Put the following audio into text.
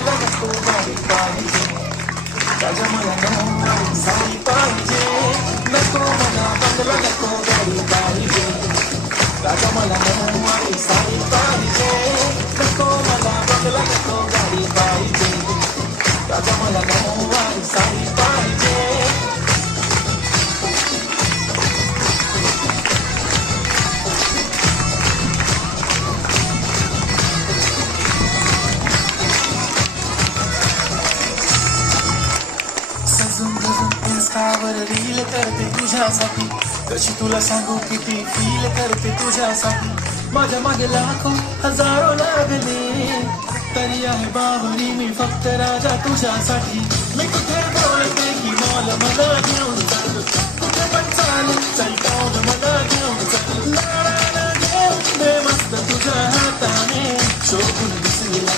बंगला नको गाडी पाहिजे, राजा मला नऊवारी साडी पाहिजे. नको मला बंगला नको गाडी पाहिजे, राजा मला नऊवारी साडी पाहिजे. नको मला बंगला नको गाडी पाहिजे, राजा मला नऊवारी साडी पाहिजे. सजून धरून इंस्टावर रील करते तुझ्यासाठी, कशी तुला सांगू किती फील करते तुझ्यासाठी. माझ्या मागे लाखो हजारो लागले, तरी आहे बाहुली मी फक्त राजा तुझ्यासाठी. मी कुठे बोलते की मॉल मला घेऊन चल, कुठे पण चालेल चल टाऊन मला घेऊन चल. लाडाला घेऊन दे मस्त तुझ्या हाताने, शोभून दिसलेला